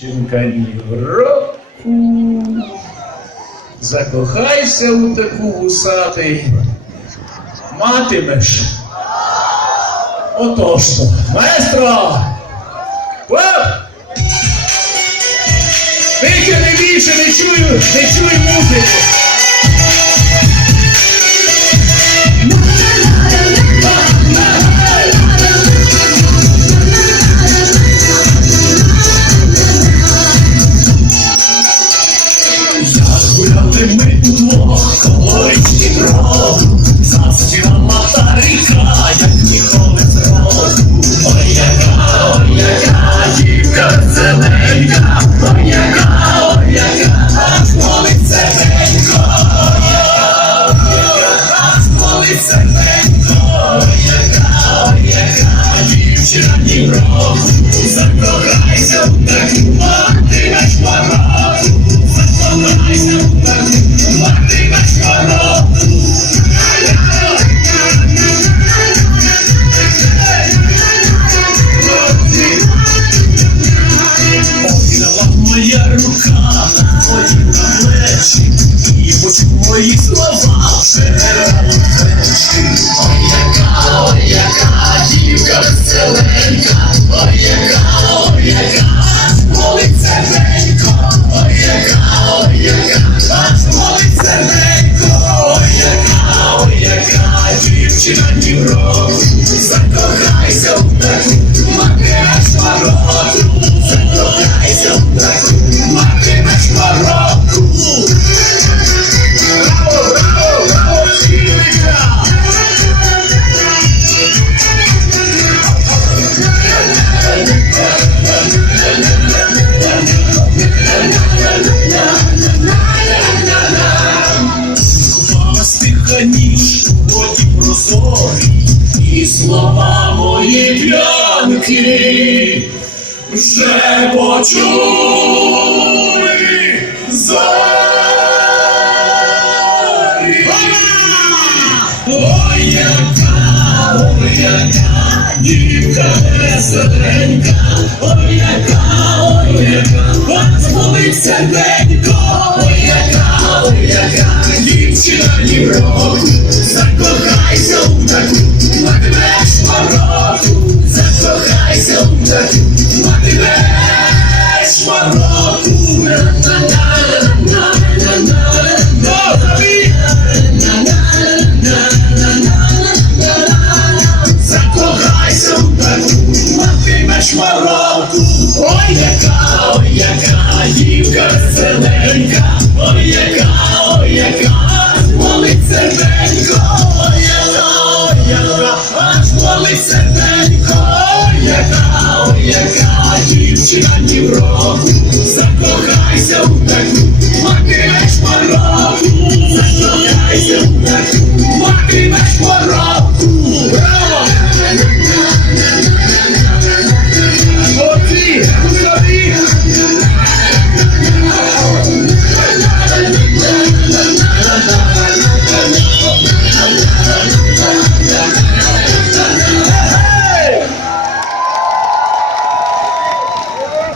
Жінка року, закохайся у таку вусатий, матимеш. Отож то, маестро! Оп! не більше, не чую, не чую музики. І кров, заспівала та як ніколи зроду. Ой, яка, ой, дівка зеленька, ой, яка, ой, яка, молить яка, ой, яка, дівчина Дніпро, закохайся в таку, дівчина Дніпро Закохайся в таку ніч воді прозорі, і слова мої п'янки вже почули зорі. Ой, яка, ой, яка, дівка веселенька, ой, яка, ой, яка, от болить серденько, ой, яка, ой, яка, ні року, закохайся в таку, матимеш мороку, закохайся в таку, матимеш мороку. Закохайся в таку, матимеш мороку. Ой, яка, ой, яка, дівка веселенька, аж молить серденько, яка, яка, дівчина ні в року, закохайся в таку,